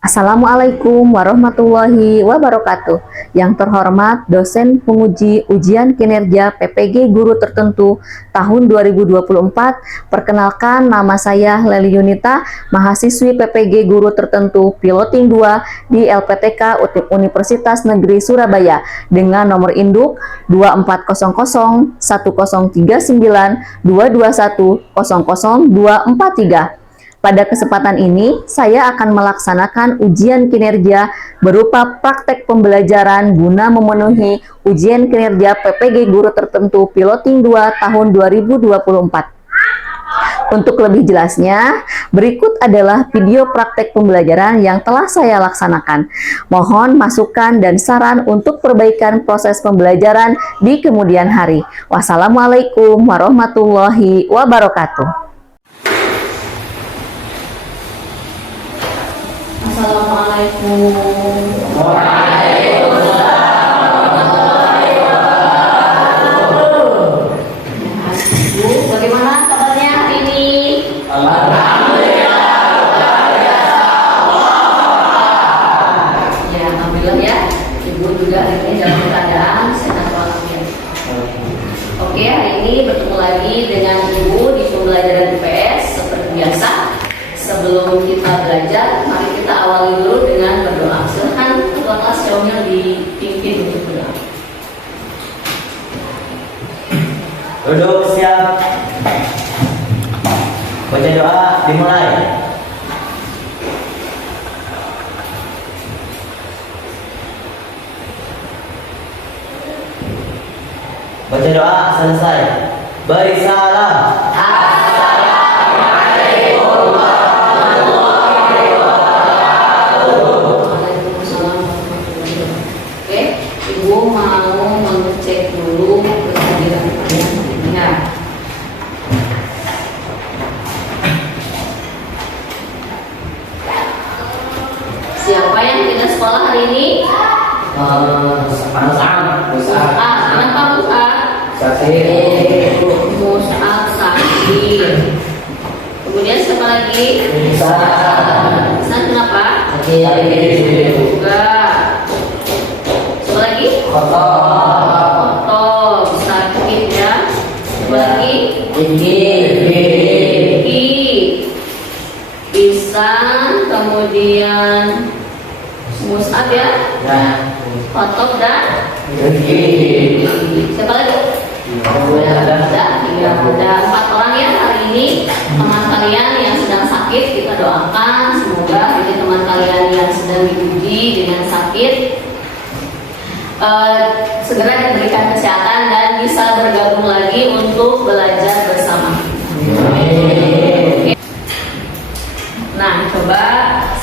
Assalamualaikum warahmatullahi wabarakatuh. Yang terhormat dosen penguji ujian kinerja PPG guru tertentu tahun 2024. Perkenalkan, nama saya Leli Yunita, mahasiswi PPG guru tertentu piloting 2 di LPTK Universitas Negeri Surabaya dengan nomor induk 2400 1039 221 00243. Pada kesempatan ini, saya akan melaksanakan ujian kinerja berupa praktek pembelajaran guna memenuhi ujian kinerja PPG guru tertentu piloting 2 tahun 2024. Untuk lebih jelasnya, berikut adalah video praktek pembelajaran yang telah saya laksanakan. Mohon masukan dan saran untuk perbaikan proses pembelajaran di kemudian hari. Wassalamualaikum warahmatullahi wabarakatuh. Assalamualaikum. Bu, bagaimana kabarnya hari ini? Ya, alhamdulillah ya. Ibu juga hari ini dalam keadaan sehat walafiat. Oke, hari ini bertemu lagi dengan Ibu di pembelajaran IPS seperti biasa. Sebelum kita belajar, mari kita awali dulu dengan berdoa. Silahkan ketua kelas Syomil dipimpin untuk berdoa. Duduk siap. Baca doa dimulai. Baca doa selesai. Beri salam. Ibu mau mengecek dulu kehadiran kalian ya. Siapa yang tidak sekolah hari ini? Kenapa Mus'ab? Mus'ab sakit. Kemudian siapa lagi? Hasan kenapa? Juga. Lagi? Kotor, sakit ya. Lagi? Gigi, Isan, kemudian Mus'ab ya. Kotor dan siapa lagi? Ada 4 orang ya hari ini. Teman kalian yang sedang sakit kita doakan semoga ini teman kalian yang sedang diuji dengan sakit segera diberikan kesehatan dan bisa bergabung lagi untuk belajar bersama. Oke. Nah, coba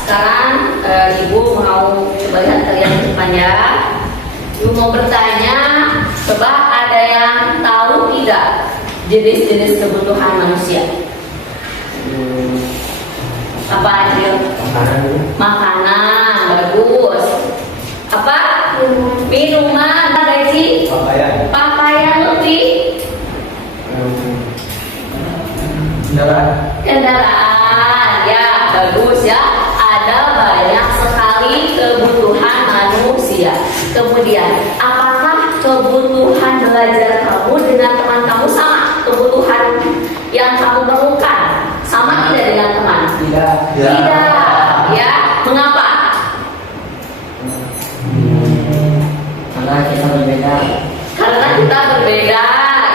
sekarang Ibu mau coba lihat kalian ke depan ya. Ibu mau bertanya, coba ada yang tahu tidak jenis-jenis kebutuhan manusia? Apa aja? Makanan, bagus. Apa? Minuman, gaji, pakaian lebih, kendaraan, ya bagus ya. Ada banyak sekali kebutuhan manusia. Kemudian, apakah kebutuhan belajar kamu dengan teman kamu sama? Kebutuhan yang kamu perlukan sama tidak dengan teman? Tidak. Ya, mengapa? Karena kita berbeda,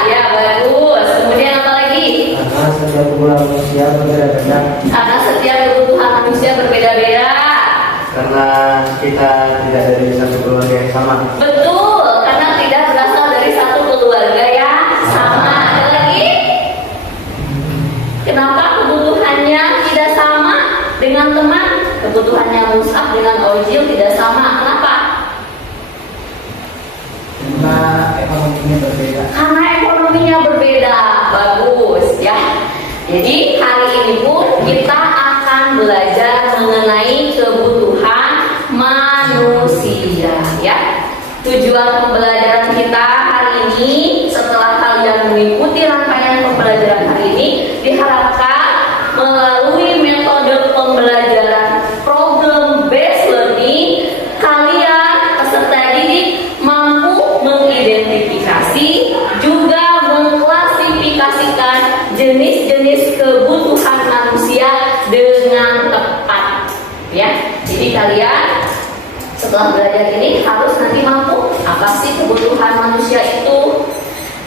ya bagus. Kemudian apa lagi? Karena setiap kebutuhan manusia berbeda-beda. Karena setiap kebutuhan manusia berbeda-beda. Karena kita tidak dari satu keluarga yang sama. Betul, karena tidak berasal dari satu keluarga yang sama. Ada lagi? Kenapa kebutuhannya tidak sama dengan teman? Kebutuhannya Mus'ab dengan Ojil tidak sama. Kenapa? Karena ekonominya berbeda. Karena ekonominya berbeda. Bagus ya. Jadi hari ini pun kita akan belajar mengenai kebutuhan manusia ya. Tujuan pembelajaran kita hari ini setelah kalian mengikuti rangkaian pembelajaran hari ini diharapkan melalui metode pembelajaran problem based kalian setelah belajar ini harus nanti mampu apa sih kebutuhan manusia itu,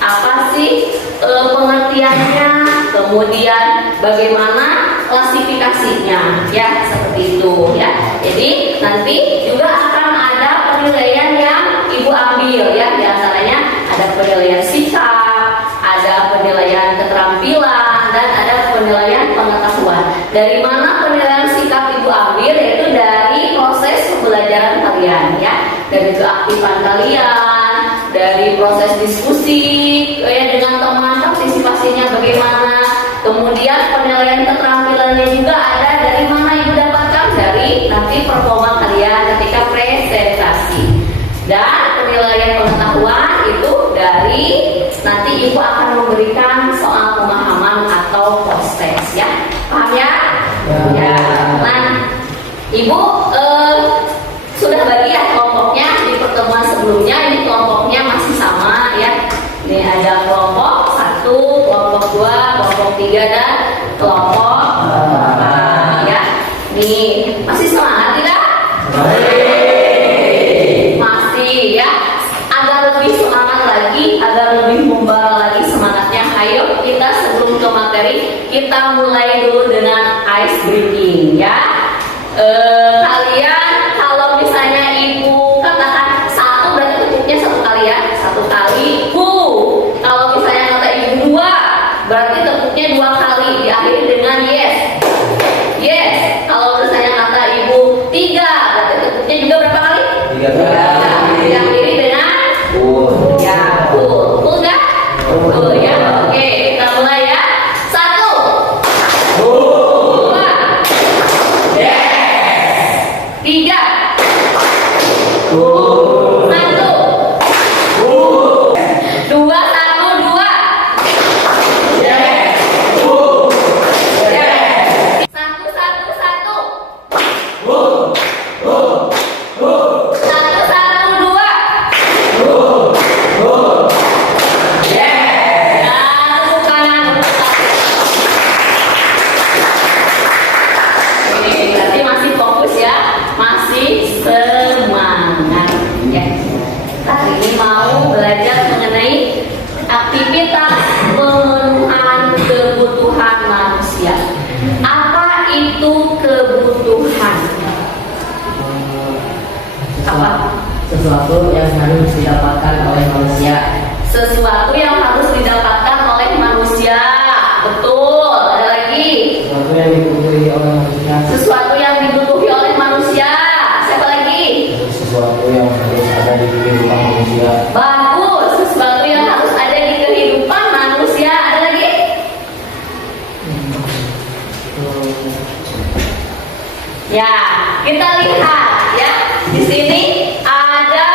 apa sih pengertiannya, kemudian bagaimana klasifikasinya, ya seperti itu ya. Jadi nanti juga akan ada penilaian yang ibu ambil ya, diantaranya ada penilaian sikap, ada penilaian keterampilan, dan ada penilaian pengetahuan. Dari mana penilaian sikap ibu ambil? Yaitu dari proses pembelajaran kalian ya, dari keaktifan kalian, dari proses diskusi ya dengan teman, partisipasinya bagaimana. Kemudian penilaian keterampilannya juga ada dari mana ibu dapatkan? Dari nanti performa kalian ketika presentasi. Dan penilaian pengetahuan itu dari nanti ibu akan memberikan soal pemahaman atau post-test ya. Paham ya? Ya. Nah, ibu sudah bagi ya kelompoknya di pertemuan sebelumnya. Ini kelompoknya masih sama ya. Ini ada kelompok 1, kelompok 2, kelompok 3, dan kelompok 4 ya. Nih, masih semangat tidak? Masih ya. Agar lebih semangat lagi, agar lebih membara lagi semangatnya, ayo kita sebelum ke materi, kita mulai dulu dengan ice breaking ya. Kalian kalau misalnya ibu katakan 1, berarti tepuknya 1 kali ya, 1 kali. Kalau misalnya kata ibu 2, berarti tepuknya 2 kali, diakhiri dengan yes. Yes. Kalau misalnya kata ibu 3, berarti tepuknya juga berapa kali? 3 kali. Diakhiri dengan ya, cool nggak? Cool ya. Oke, kita mulai ya. 1, 2, 3, 1, 2, 1, 2. Satu, 1, 1. 1, 1, 2. Nah, tepuk tangan. Oke, berarti masih fokus ya, masih semangat ya. Hari ini mau belajar mengenai aktivitas pemenuhan kebutuhan manusia. Apa itu kebutuhan? Apa? Sesuatu yang harus didapatkan oleh manusia. Sesuatu yang harus didapatkan oleh manusia. Betul. Ada lagi? Sesuatu yang dibutuhi oleh manusia. Sesuatu yang dibutuhi oleh manusia. Siapa lagi? Sesuatu yang harus ada di kehidupan manusia. Bagus. Sesuatu yang harus ada di kehidupan manusia. Ada lagi? Ya, kita lihat ya. Di sini ada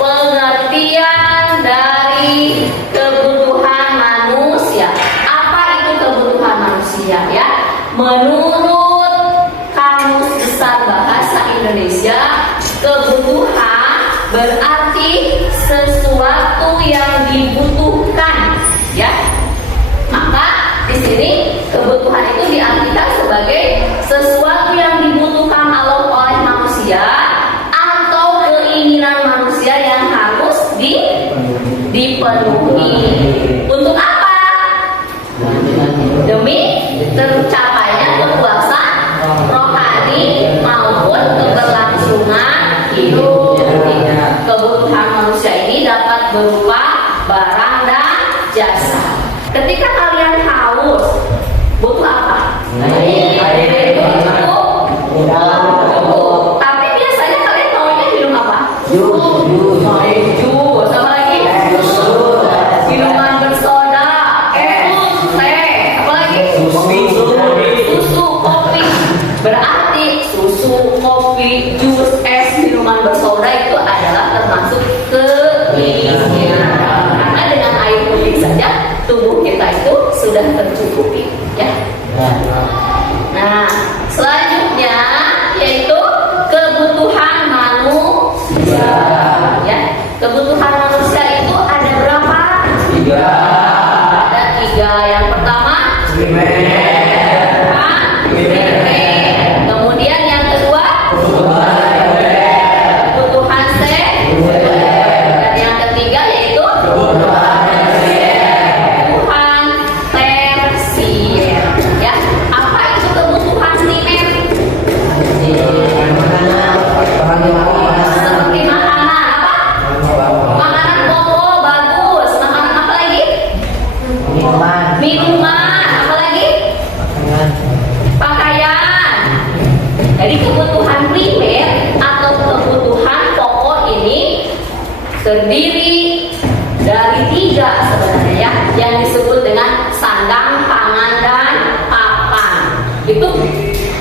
pengertian dari kebutuhan manusia. Apa itu kebutuhan manusia ya? Menurut Kamus Besar Bahasa Indonesia, kebutuhan berarti sesuatu yang dibutuhkan ya. Maka di sini kebutuhan itu diartikan sebagai sesuatu yang dibutuhkan oleh manusia atau keinginan manusia yang harus dipenuhi. Untuk apa? Demi tercapainya kepuasan rohani maupun keberlangsungan hidup. Kebutuhan manusia ini dapat berupa barang dan jasa. Ketika kalian haus, butuh apa? Air. Butuh. Tapi biasanya kalian maunya minum apa? Jus. Sama lagi? Minuman bersoda. Teh. Apa lagi? Susu, kopi. Berarti susu, kopi, jus, es, minuman bersoda itu adalah termasuk keinginan. Karena dengan air putih saja tubuh kita itu sudah tercukupi ya. Nah, selanjutnya yaitu kebutuhan manusia ya. Kebutuhan manusia itu ada berapa? 3. Ada 3. Yang pertama primer. Kemudian yang kedua Jadi kebutuhan primer atau kebutuhan pokok ini terdiri dari 3 sebenarnya ya, yang disebut dengan sandang, pangan, dan papan. Itu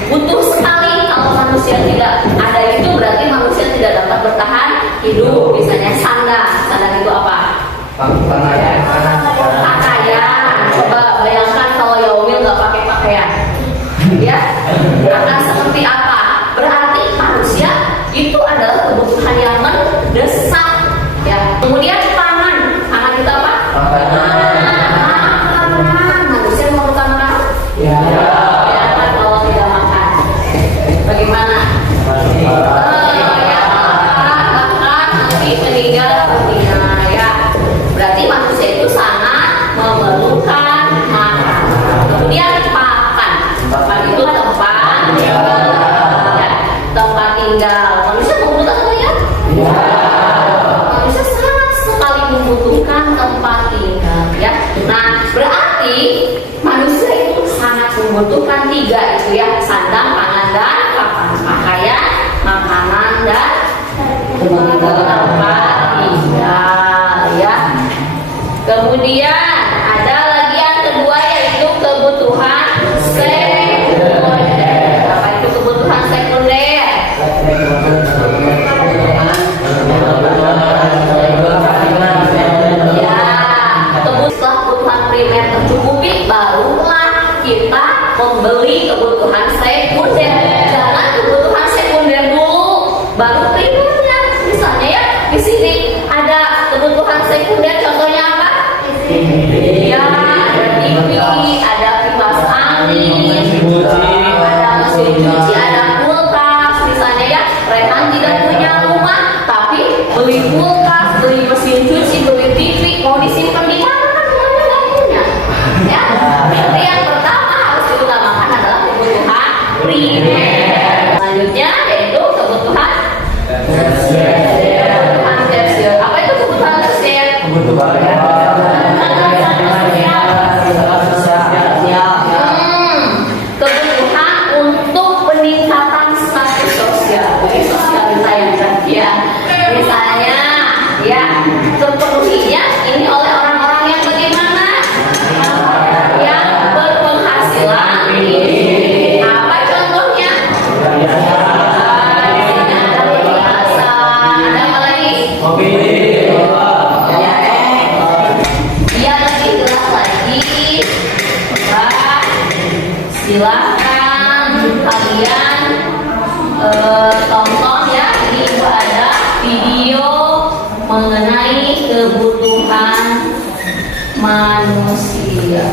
butuh sekali. Kalau manusia tidak ada itu berarti manusia tidak dapat bertahan hidup. Misalnya sandang itu apa? Pakaian. Coba bayangkan kalau Yaumil nggak pakai pakaian, ya akan seperti apa? Berarti manusia itu adalah kebutuhan yang mendesak. Ya. Kemudian pangan itu apa? Makanan. Manusia memerlukan makanan? Ya. Kan kalau tidak makan, bagaimana? Nanti meninggal dunia. Ya. Berarti manusia itu sangat memerlukan makanan. Kemudian papan. Papan itu tempat tinggal. Ya. Tempat tinggal. Manusia memerlukan apa ya? Manusia sangat sekali membutuhkan tempat tinggal. Ya. Nah, berarti manusia itu sangat membutuhkan 3 itu ya, sandang, pangan, dan papan. Pakaian, makanan, dan tempat tinggal ya. Kemudian ada lagi yang kedua yaitu kebutuhan sekunder. Apa itu kebutuhan sekunder? Ya, setelah kebutuhan primer tercukupi, barulah kita membeli kebutuhan sekunder. Jangan kebutuhan sekunder dulu, baru primernya. Misalnya ya, di sini ada kebutuhan sekunder, contohnya apa? Ya, ada TV, ada kipas angin, ada mesin cuci, ada kulkas. Misalnya ya, Rehan tidak punya rumah, tapi beli kulkas, beli mesin cuci, beli TV, mau disimpan di mana kan rumahnya nggak punya. Ya, jadi yang pertama harus diutamakan adalah kebutuhan primer. Selanjutnya yaitu kebutuhan tersier. Apa itu kebutuhan tersier? Kebutuhan untuk peningkatan status sosial. Jadi sosialita yang ya. Misalnya ya, terpenuhinya ini oleh orang-orang yang bagaimana? Yang berpenghasilan tinggi. Apa contohnya? Ada apa lagi? Biar lebih jelas lagi, silakan kalian tonton ya. Ini ada video mengenai kebutuhan manusia.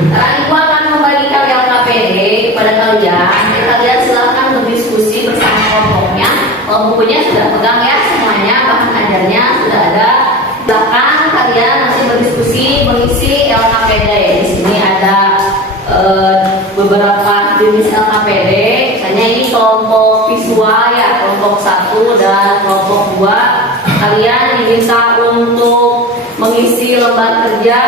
Sekarang Ibu akan membagikan LKPD kepada kalian. Nanti kalian silahkan berdiskusi bersama kelompoknya. Kalau bukunya sudah pegang ya semuanya, bahan ajarnya sudah ada. Silahkan kalian nanti berdiskusi mengisi LKPD. Di sini ada beberapa jenis LKPD. Misalnya ini kelompok visual ya, kelompok 1 dan kelompok 2. Kalian diminta untuk mengisi lembar kerja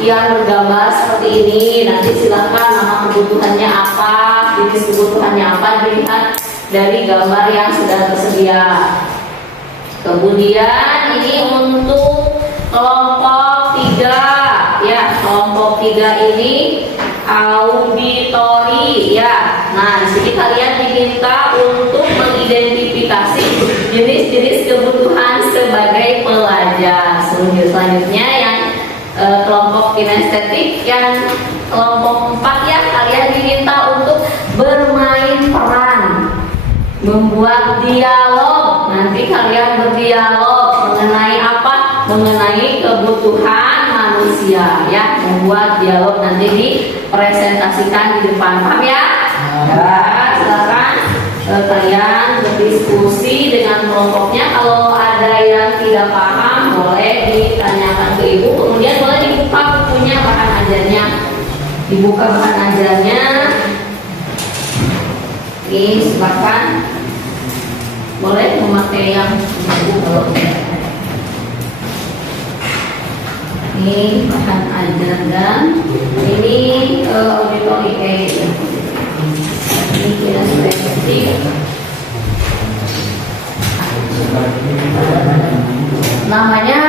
yang bergambar seperti ini. Nanti silahkan nama kebutuhannya apa, jenis kebutuhannya apa dilihat dari gambar yang sudah tersedia. Kemudian ini untuk kelompok 3 ya, kelompok 3 ini auditori ya. Nah, di sini kalian diminta untuk mengidentifikasi jenis-jenis kebutuhan sebagai pelajar. Selanjutnya yang kelompok kinestetik, yang kelompok 4 ya, kalian diminta untuk bermain peran, membuat dialog. Nanti kalian berdialog mengenai apa? Mengenai kebutuhan manusia ya, membuat dialog nanti dipresentasikan di depan. Paham ya? Ya, silakan kalian berdiskusi dengan kelompoknya. Kalau ada yang tidak paham boleh ditanyakan ke ibu. Kemudian boleh dibuka bukunya, bahan ajarnya. Dibuka bahan ajarnya. Ini silakan. Boleh memakai yang buku kalau ini bahan ajar dan ini auditori ini kinestetik. Namanya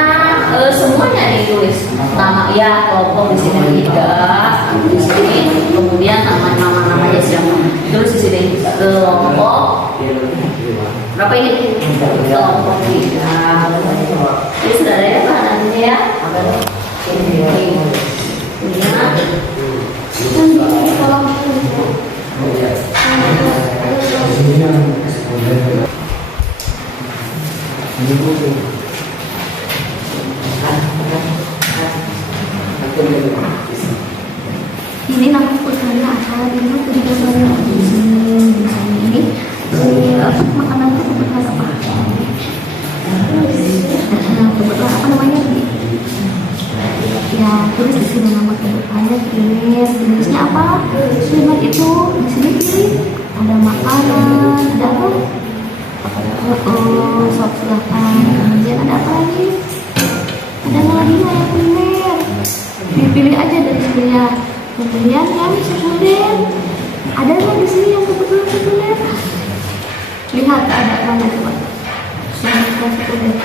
semuanya ditulis nama ya, kelompok di sini 3 di sini, kemudian namanya siapa terus di sini kelompok berapa ini, kelompok 3. Ini sudah ada ya bahannya ya. Ini nama perusahaannya apa? Ini kegiatannya di sini ini makanan itu kebutuhan apa? Kebutuhan apa namanya? Ya, tulis di sini nama kebutuhannya, jenisnya apa? Selimat itu di sini pilih. Ada makanan, ada apa? Sok silakan. Kemudian ada apa lagi? Ada lagi yang primer. Dipilih aja dari sini ya. Kemudian yang sekunder. Ada nggak di sini yang kebetulan sekunder? Lihat ada mana coba. Yang sekunder.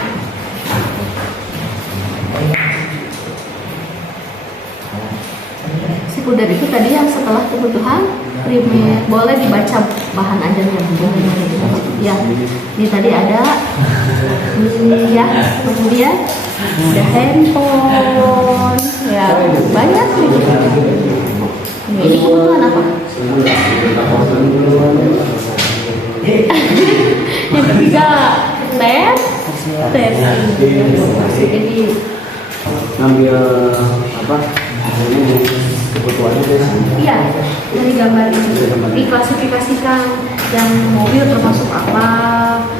Sekunder itu tadi yang setelah kebutuhan primer. Boleh dibaca bahan ajarnya ya. Ini tadi ada ini ya. Kemudian ada handphone ya, banyak nih. Ini kebutuhan apa? Yang ketiga tes. Jadi ngambil apa? Kebutuhannya iya, dari gambar ini diklasifikasikan yang mobil termasuk apa,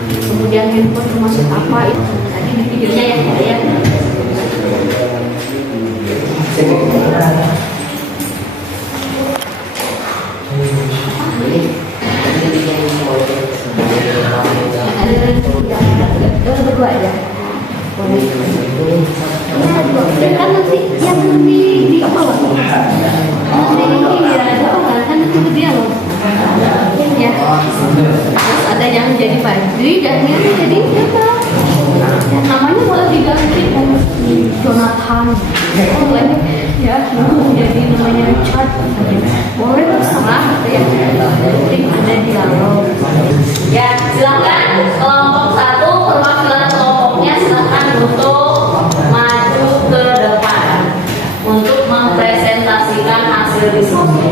kemudian handphone termasuk apa. Itu tadi di videonya ya saya. Berdua aja. Kan nanti yang di apa loh? Kan itu dia loh. Ya. Terus ada yang jadi Fadri dan yang jadi siapa? Namanya boleh diganti Jonathan. Boleh ya, jadi namanya Chad. Boleh terserah ya. Ada dialog. Ya, silakan kelompok 1 perwakilan kelompoknya silakan untuk maju ke depan untuk mempresentasikan hasil diskusi.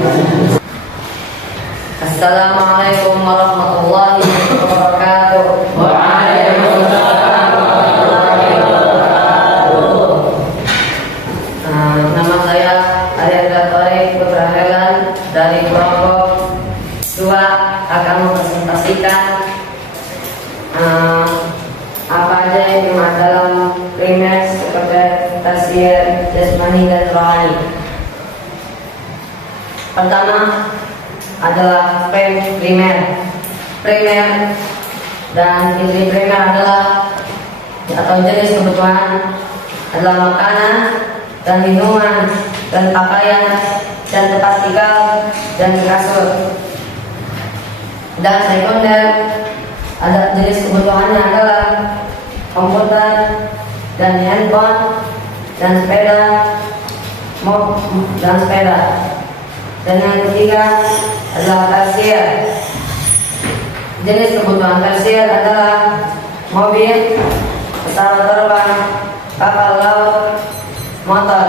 Assalamualaikum warahmatullahi wabarakatuh. Waalaikumsalam warahmatullahi wabarakatuh. apa aja yang dimuat dalam primer seperti tersier, jasmani dan rohani. Pertama adalah primer. Primer dan inti primer adalah atau jenis kebutuhan adalah makanan dan minuman dan pakaian dan tempat tinggal dan kasur. Dan sekunder ada jenis kebutuhannya adalah komputer dan handphone dan sepeda dan sepeda. Dan yang ketiga adalah tersier. Jenis kebutuhan tersier adalah mobil, pesawat terbang, kapal laut, motor.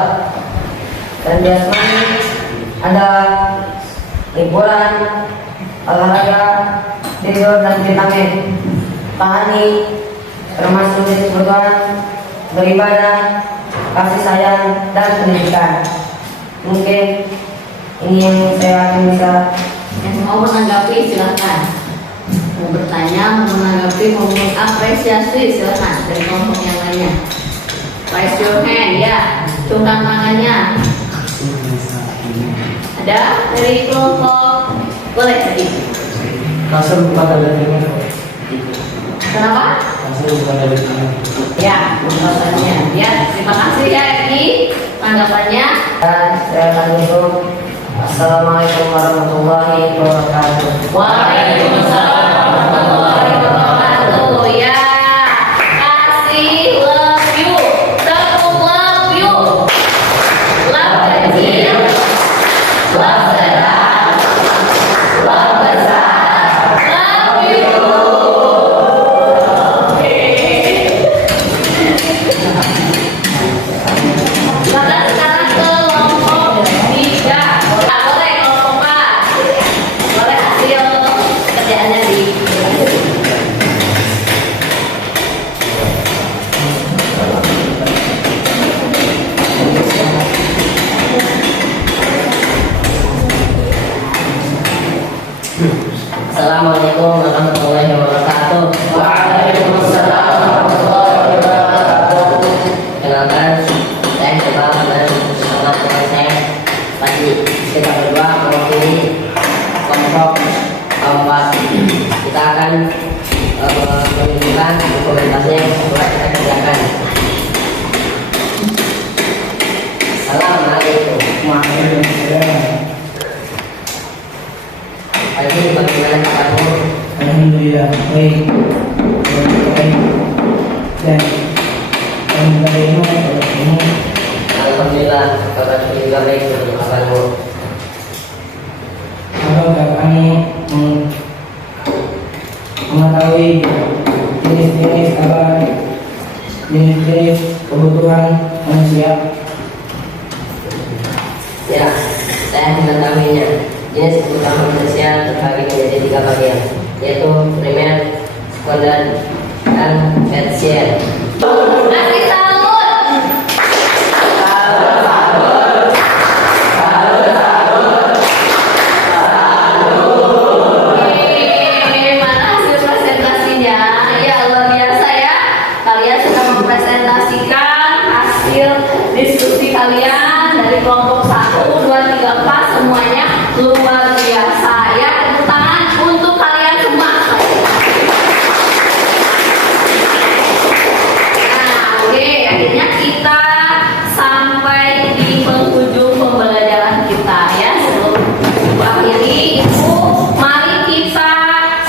Dan jasmani adalah liburan, olahraga, tidur dan vitamin. Rohani termasuk jenis kebutuhan beribadah, kasih sayang dan pendidikan. Mungkin ini yang saya akan bisa. Yang mau menanggapi silahkan. Mau bertanya, mau menanggapi, mau mengapresiasi silahkan dari kelompok yang lainnya. Raise your hand, ya. Tunggang tangannya. Ada dari kelompok? Boleh tadi. Langsung bukan dari ini. Kenapa? Langsung bukan dari ini. Ya, penjelasannya. Ya, terima kasih ya Eki. Tanggapannya. Dan saya akan tutup. Assalamualaikum warahmatullahi wabarakatuh. Waalaikumsalam warahmatullahi wabarakatuh. Ya, kasih love you, tepuk love you, love kecil, love sedang, love besar, love you. Maka sekarang kelompok 3. Boleh kelompok 4. Boleh hasil kerjaannya di. Assalamualaikum warahmatullahi wabarakatuh. Waalaikumsalam warahmatullahi wabarakatuh. Kenalkan, saya Sebab dan bersama teman saya pasti kita berdua mewakili kelompok 4. Kita akan menunjukkan dokumentasi yang telah kita kerjakan. Assalamualaikum. Pagi, bagaimana kabarmu? Alhamdulillah baik. Dan Alhamdulillah kabarku juga baik. Bagaimana kabarmu? apakah kamu mengetahui jenis-jenis kebutuhan manusia? Ya, saya mengetahuinya. Jenis kebutuhan manusia terbagi menjadi 3 bagian, yaitu primer, sekunder, dan tersier. Kasih salut. Mana hasil presentasinya? Ya luar biasa ya. Kalian sudah mempresentasikan hasil diskusi kalian dari kelompok 1, 2, 3, 4 semuanya luar biasa ya. Tepuk tangan untuk kalian semua. Nah, oke, akhirnya kita sampai di penghujung pembelajaran kita ya. Sebelum Ibu akhiri, Ibu, mari kita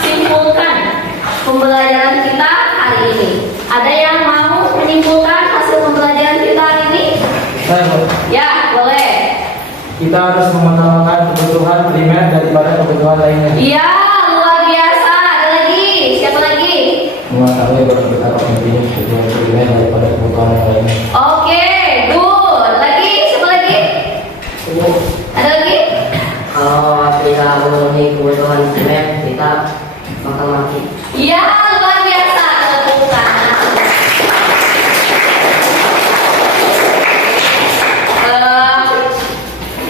simpulkan pembelajaran kita hari ini. Ada yang mau menyimpulkan hasil pembelajaran kita hari ini? Ya, boleh. Kita harus mengutamakan kebutuhan primer daripada kebutuhan lainnya. Iya, luar biasa. Ada lagi? Siapa lagi? Mengetahui bahwa kita penting kebutuhan primer daripada kebutuhan yang lainnya. Oke, good. Lagi? Siapa lagi? Ada lagi? Kalau kita memenuhi kebutuhan primer, kita bakal mati. Iya, luar biasa. Tepuk tangan.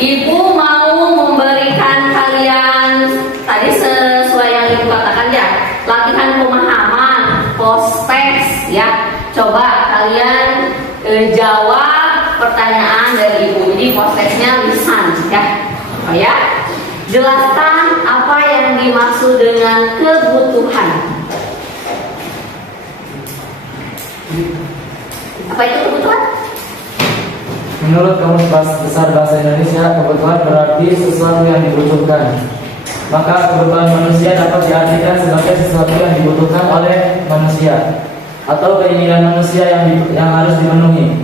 Ibu mau memberikan kalian tadi sesuai yang Ibu katakan ya, latihan pemahaman coba kalian jawab pertanyaan dari Ibu. Jadi prosesnya lisan ya. Oh ya. Jelaskan apa yang dimaksud dengan kebutuhan. Apa itu kebutuhan? Menurut Kamus Besar Bahasa Indonesia, kebutuhan berarti sesuatu yang dibutuhkan. Maka kebutuhan manusia dapat diartikan sebagai sesuatu yang dibutuhkan oleh manusia atau keinginan manusia yang harus dipenuhi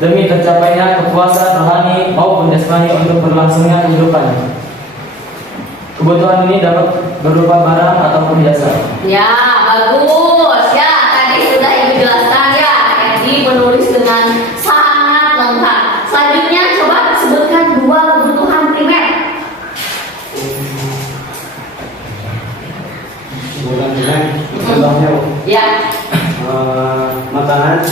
demi tercapainya kepuasan rohani maupun jasmani untuk berlangsungnya kehidupan. Kebutuhan ini dapat berupa barang ataupun jasa. Ya, bagus. Ya, tadi sudah Ibu jelaskan ya. Jadi menulis dengan sangat lengkap. Selanjutnya coba sebutkan 2 kebutuhan primer. Bukan contohnya Ya. makanan.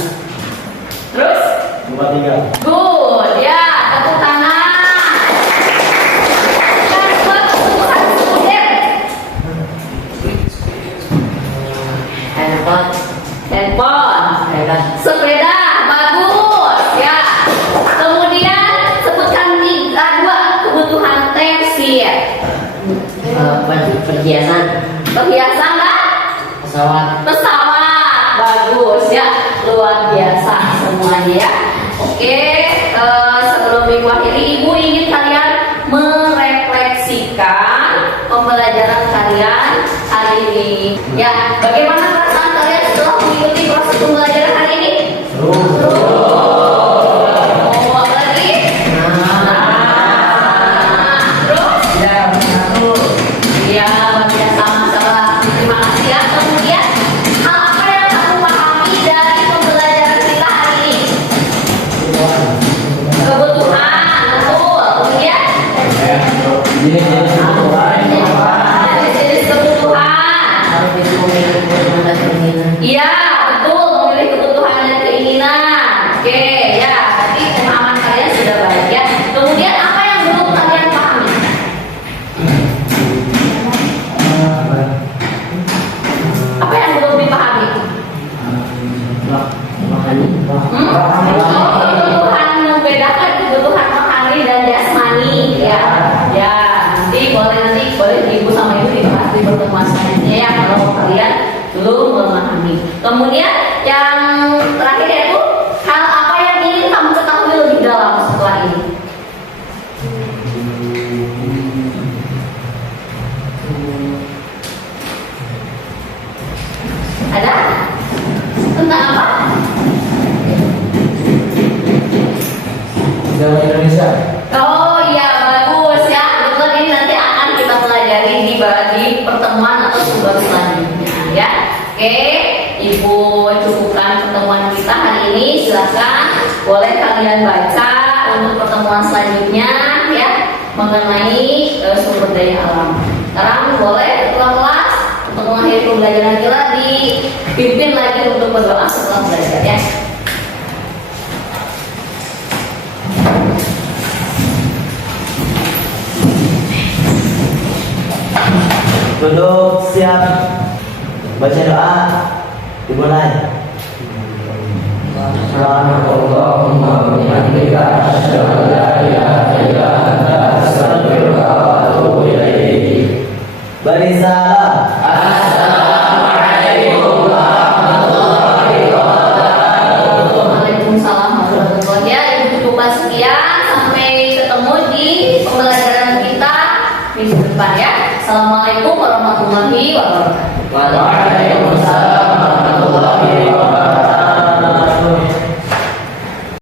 Terus? Nomor 3. Good. Ya, tepuk tangan. Yang kedua, kebutuhan sekunder. Handphone. Sepeda. Bagus. Ya. Kemudian sebutkan 2 kebutuhan tersier. Perhiasan, Perhiasan lah. Pesawat. Bagus ya. Luar biasa semuanya ya. Oke, sebelum Ibu akhiri, Ibu ingin kalian merefleksikan pembelajaran kalian hari ini. Ya, bagaimana perasaan kalian setelah mengikuti proses pembelajaran hari ini? Oh, apa lagi? Terus? Ya, sama-sama. Terima kasih ya. Kemudian, hal apa yang kamu pahami dari pembelajaran kita hari ini? Kebutuhan, betul. Kemudian, jenis kebutuhan. Iya, betul. Memilih kebutuhan dan keinginan. Oke, ya. Berarti pemahaman kalian sudah baik ya. Kemudian, apa yang belum kalian pahami? Apa yang belum dipahami? Kebutuhan membedakan kebutuhan rohani dan jasmani ya. Ya, nanti boleh Ibu sama Ibu dibahas di pertemuan selanjutnya ya kalau kalian belum memahami. Kemudian yang terakhir yaitu hal apa yang ingin kamu ketahui lebih dalam setelah ini? Ada? Tentang apa? Sejarah Indonesia. Oh iya, bagus ya. Betul, ini nanti akan kita pelajari di pertemuan atau sumber selanjutnya ya. Oke, Ibu cukupkan pertemuan kita hari ini. Silakan boleh kalian baca untuk pertemuan selanjutnya ya mengenai sumber daya alam. Sekarang boleh ketua kelas untuk mengakhiri pembelajaran kita dipimpin lagi untuk berdoa setelah belajar ya. Duduk, siap. Baca doa. Dimulai. Allahumma bihamdika asyhadu an la ilaha illa anta astaghfiruka wa atubu ilaik. Berisalah.